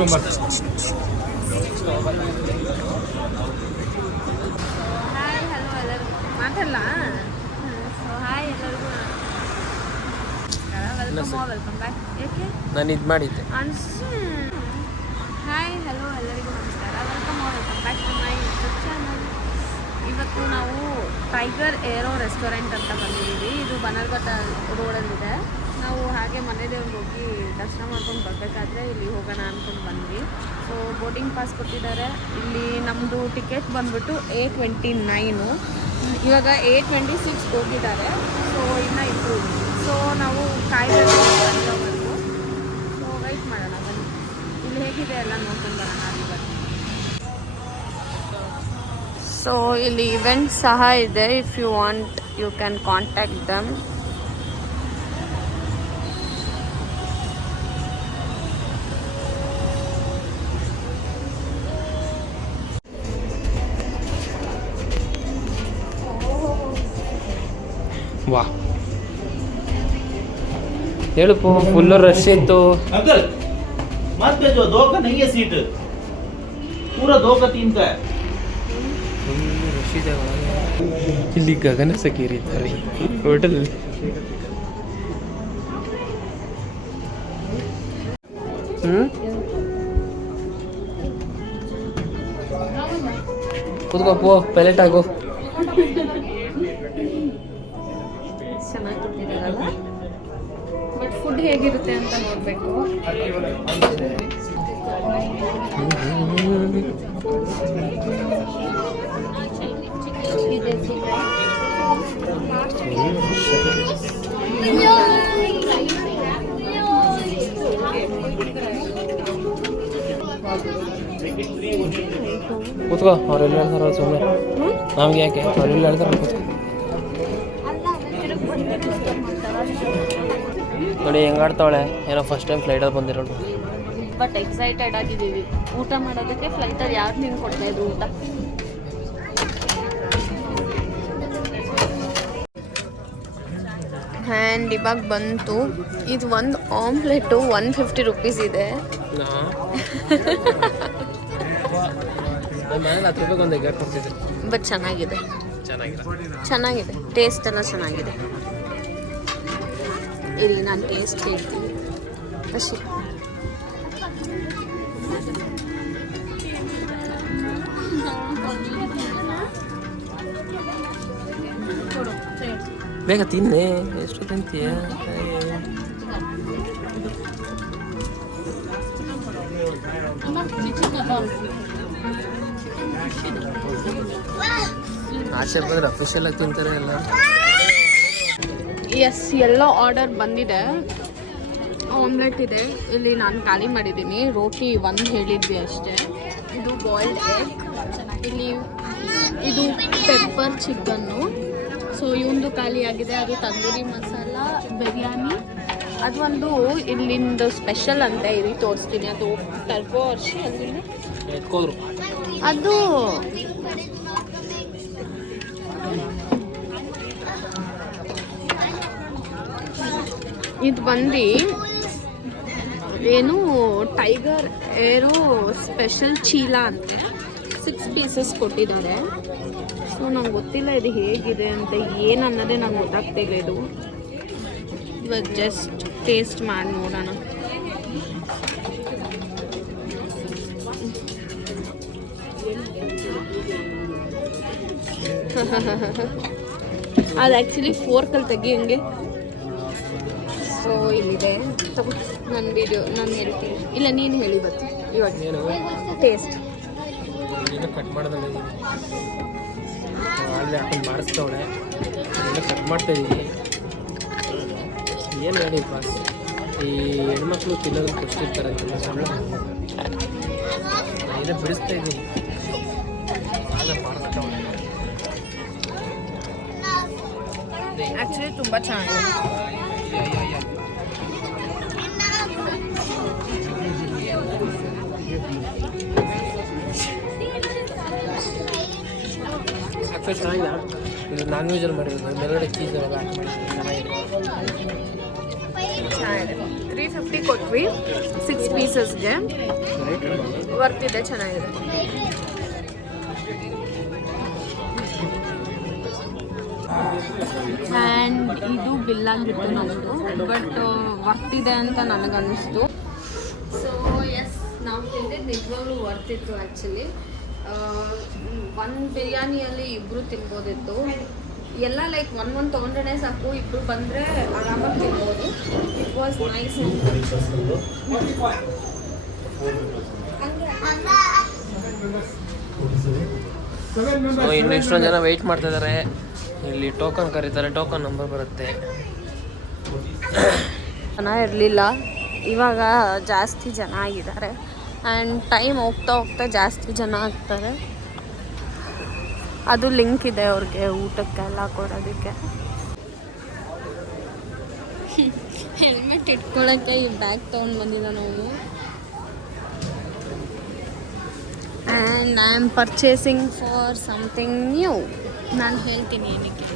Members hi hello ಎಲ್ಲರಿಗೂ. ಮಾತಲ್ಲ so hi ಎಲ್ಲರಿಗೂ ವೆಲ್ಕಮ್ ವೆಲ್ಕಮ್ ಬ್ಯಾಕ್ ಏಕೆ ನಾನು ಇದು ಮಾಡಿದ್ದೆ. ಅನ್ಸ್. ಹಾಯ್ ಹಲೋ ಎಲ್ಲರಿಗೂ ನಮಸ್ಕಾರ. Welcome welcome back to my YouTube channel ಇವತ್ತು ನಾವು ಟೈಗರ್ ಏರೋ ರೆಸ್ಟೋರೆಂಟ್ ಅಂತ ಬಂದಿದ್ದೀವಿ. ಇದು ಬನರ್ಘಟ್ಟ ರೋಡಲ್ಲಿದೆ. ನಾವು ಹಾಗೆ ಮನೆ ದೇವ್ರಿಗೆ ಹೋಗಿ ದರ್ಶನ ಮಾಡ್ಕೊಂಡು ಬರಬೇಕಾದ್ರೆ ಇಲ್ಲಿ ಹೋಗೋಣ ಅಂದ್ಕೊಂಡು ಬಂದ್ವಿ. ಸೊ ಬೋಟಿಂಗ್ ಪಾಸ್ ಕೊಟ್ಟಿದ್ದಾರೆ. ಇಲ್ಲಿ ನಮ್ಮದು ಟಿಕೆಟ್ ಬಂದ್ಬಿಟ್ಟು ಎ ಟ್ವೆಂಟಿ ನೈನು ಇವಾಗ ಎ ಟ್ವೆಂಟಿ ಸಿಕ್ಸ್ ಹೋಗಿದ್ದಾರೆ. ಸೊ ಇನ್ನು ಇಬ್ಬರು ಸೊ ನಾವು ಕಾಯ್ಬೇಕು ಸೊ ವೆಯ್ಟ್ ಮಾಡೋಣ, ಬನ್ನಿ. ಇಲ್ಲಿ ಹೇಗಿದೆ ಎಲ್ಲ ನೋಡ್ಕೊಂಡು ಬರೋಣ ಅಲ್ಲಿ ಸೊ ಇಲ್ಲಿ ಇವೆಂಟ್ ಸಹ ಇದೆ. If you want you can contact them ವಾ ಹೇಳಪ್ಪು ಫುಲ್ಲು ರಶ್ ಇತ್ತು अंकल मत भेजो दो का नहीं है सीट पूरा दो का तीन का है ರಶ್ ಇದೆ ಇಲ್ಲಿ ಗಗನ ಸಕೀರಿದ್ದಾರೆ ಹೋಟೆಲ್ ಹ್ಞೂ ಕೂತ್ಕೋಪು ಪೈಲೆಟ್ ಆಗು ಹೇಗಿರುತ್ತೆ ಅಂತ ನೋಡಬೇಕು. ಕೂತ್ಕೋ ಅವ್ರೆಲ್ಲ ಹೇಳ್ತಾರ ಸುಮ್ಮನೆ ನಮ್ಗೆ ಯಾಕೆ? ಅವ್ರೆಲ್ಲ ಹೇಳ್ತಾರ ಕೂತ್ಕೋ. ನೋಡಿ ಹೆಂಗಾಡ್ತಾವಳೆ ಏನೋ ಫಸ್ಟ್ ಟೈಮ್ ಫ್ಲೈಟಲ್ಲಿ ಬಂದಿರೋಳು. ಬಟ್ ಎಕ್ಸೈಟೆಡ್ ಆಗಿದ್ದೀವಿ. ಊಟ ಮಾಡೋದಕ್ಕೆ ಫ್ಲೈಟಲ್ಲಿ ಯಾರು ನಿಂಗೆ ಕೊಡ್ತಾ ಇದ್ರು ಊಟ ಆ್ಯಂಡ್ ಇವಾಗ ಬಂತು. ಇದು ಒಂದು ಆಮ್ಲೆಟ್ ಒನ್ ಫಿಫ್ಟಿ ರುಪೀಸ್ ಇದೆ. ಬಟ್ ಚೆನ್ನಾಗಿದೆ. ಚೆನ್ನಾಗಿದೆ. ಟೇಸ್ಟ್ ಎಲ್ಲ ಚೆನ್ನಾಗಿದೆ. ಇರಿ ನಾನು ಟೇಸ್ಟ್ ಹೇಳ್ತೀನಿ ಅಷ್ಟೇ ಬೇಗ ತಿನ್ನೆ ಎಷ್ಟು ತಿಂತೀಯ ಆಚೆ ಬಂದ್ರೆ ಅಫಿಷಿಯಲ್ ಆಗಿ ತಿಂತಾರೆ ಎಲ್ಲ ಎಸ್ ಎಲ್ಲ ಆರ್ಡರ್ ಬಂದಿದೆ. ಆಮ್ಲೆಟ್ ಇದೆ. ಇಲ್ಲಿ ನಾನು ಖಾಲಿ ಮಾಡಿದ್ದೀನಿ. ರೋಟಿ ಒಂದು ಹೇಳಿದ್ವಿ ಅಷ್ಟೇ. ಇದು ಬಾಯ್ಲ್ಡ್ ಎಗ್ ಇಲ್ಲಿ ಇದು ಪೆಪ್ಪರ್ ಚಿಕನ್ನು ಸೊ ಇವೊಂದು ಖಾಲಿ ಆಗಿದೆ. ಅದು ತಂದೂರಿ ಮಸಾಲ ಬಿರಿಯಾನಿ. ಅದೊಂದು ಇಲ್ಲಿಂದು ಸ್ಪೆಷಲ್ ಅಂತ ಇಲ್ಲಿ ತೋರಿಸ್ತೀನಿ. ಅದು ಟರ್ಬೋ ವರ್ಷ ಅಲ್ಲಿ ಅದು ಇದು ಬಂದು ಏನು ಟೈಗರ್ ಏರೋ ಸ್ಪೆಷಲ್ ಚೀಲ ಅಂತ. ಸಿಕ್ಸ್ ಪೀಸಸ್ ಕೊಟ್ಟಿದ್ದಾರೆ. ಸೊ ನಂಗೆ ಗೊತ್ತಿಲ್ಲ ಇದು ಹೇಗಿದೆ ಅಂತ, ಏನು ಅನ್ನೋದೇ ನಂಗೆ ಗೊತ್ತಾಗ್ತಿಲ್ಲ ಇದು. ಇವಾಗ ಜಸ್ಟ್ ಟೇಸ್ಟ್ ಮಾಡಿ ನೋಡೋಣ. ಅದು ಆ್ಯಕ್ಚುಲಿ ಫೋರ್ಕಲ್ಲಿ ತೆಗಿ ಹಂಗೆ. ಸೊ ಇಲ್ಲಿದೆ. ತಗೋ ನನ್ನ ವಿಡಿಯೋ ನಾನು ಹೇಳ್ತೀನಿ. ಇಲ್ಲ ನೀನು ಹೇಳಿ ಬತ್ತು ಇವಾಗ ಏನು ಟೇಸ್ಟ್ ಕಟ್ ಅಲ್ಲಿ ಹಾಕೊಂಡು ಮಾಡಿಸ್ತವಳೆ ಕಟ್ ಮಾಡ್ತಾ ಇದೀನಿ. ಏನು ಹೇಳಿ ಬಾಸ್ ಈ ಹೆಣ್ಮಕ್ಳು ತಿನ್ನೋದನ್ನ ಕೊಡ್ತಿರ್ತಾರಂತೆ ಸುಳ್ಳು ಏನೋ ಬಿಡಿಸ್ತಾ ಇದ್ದೀನಿ ಆ್ಯಕ್ಚುಲಿ ತುಂಬ ಚೆನ್ನಾಗಿದೆ. ಆ್ಯಕ್ಚುಲಿ ಚೆನ್ನಾಗಿಲ್ಲ ಇದು ನಾನ್ ವೆಜಲ್ಲಿ ಮಾಡಿರೋದು. ಮೇಲ್ಗಡೆ ಚೀಸ್ ಎಲ್ಲ ಹಾಕಿ ಮಾಡಿದ್ರು ಚೆನ್ನಾಗಿದೆ ಚೆನ್ನಾಗಿದೆ ತ್ರೀ ಫಿಫ್ಟಿ ಕೊಟ್ವಿ ಸಿಕ್ಸ್ ಪೀಸಸ್ಗೆ ವರ್ತಿದೆ ಚೆನ್ನಾಗಿದೆ. ಆ್ಯಂಡ್ ಇದು ಬಿಲ್ ಆಗಿತ್ತು ನಮ್ಮದು ಬಟ್ ವರ್ತಿದೆ ಅಂತ ನನಗನ್ನಿಸ್ತು. ಸೊ ಎಸ್ ನಾವು ತಿಂದಿದ್ದು ನಿಜವಾಗ್ಲೂ ವರ್ತಿತ್ತು ಆ್ಯಕ್ಚುಲಿ ಒಂದು ಬಿರಿಯಾನಿಯಲ್ಲಿ ಇಬ್ಬರು ತಿನ್ಬೋದಿತ್ತು. ಎಲ್ಲ ಲೈಕ್ ಒನ್ ಒನ್ ತೊಗೊಂಡ್ರೆ ಸಾಕು ಇಬ್ರು ಬಂದರೆ ಆರಾಮಾಗಿ ತಿನ್ಬೋದು. ಇಟ್ ವಾಸ್ ನೈಸ್ ಸೊ ಇನ್ನು ಎಷ್ಟೊಂದು ಜನ ವೆಯ್ಟ್ ಮಾಡ್ತಾ ಇದ್ದಾರೆ ಇಲ್ಲಿ ಟೋಕನ್ ಕರೀತಾರೆ ಟೋಕನ್ ನಂಬರ್ ಬರುತ್ತೆ. ಜನ ಇರಲಿಲ್ಲ. ಇವಾಗ ಜಾಸ್ತಿ ಜನ ಆಗಿದ್ದಾರೆ. ಆ್ಯಂಡ್ ಟೈಮ್ ಹೋಗ್ತಾ ಹೋಗ್ತಾ ಜಾಸ್ತಿ ಜನ ಆಗ್ತಾರೆ. ಅದು ಲಿಂಕ್ ಇದೆ ಅವ್ರಿಗೆ ಊಟಕ್ಕೆಲ್ಲ ಕೊಡೋದಕ್ಕೆ. ಹೆಲ್ಮೆಟ್ ಇಟ್ಕೊಳ್ಳೋಕ್ಕೆ ಈ ಬ್ಯಾಗ್ ತೊಗೊಂಡು ಬಂದಿದ್ದ ನಾವು. And I am purchasing for something new ನಾನು ಹೇಳ್ತೀನಿ ಏನಕ್ಕೆ.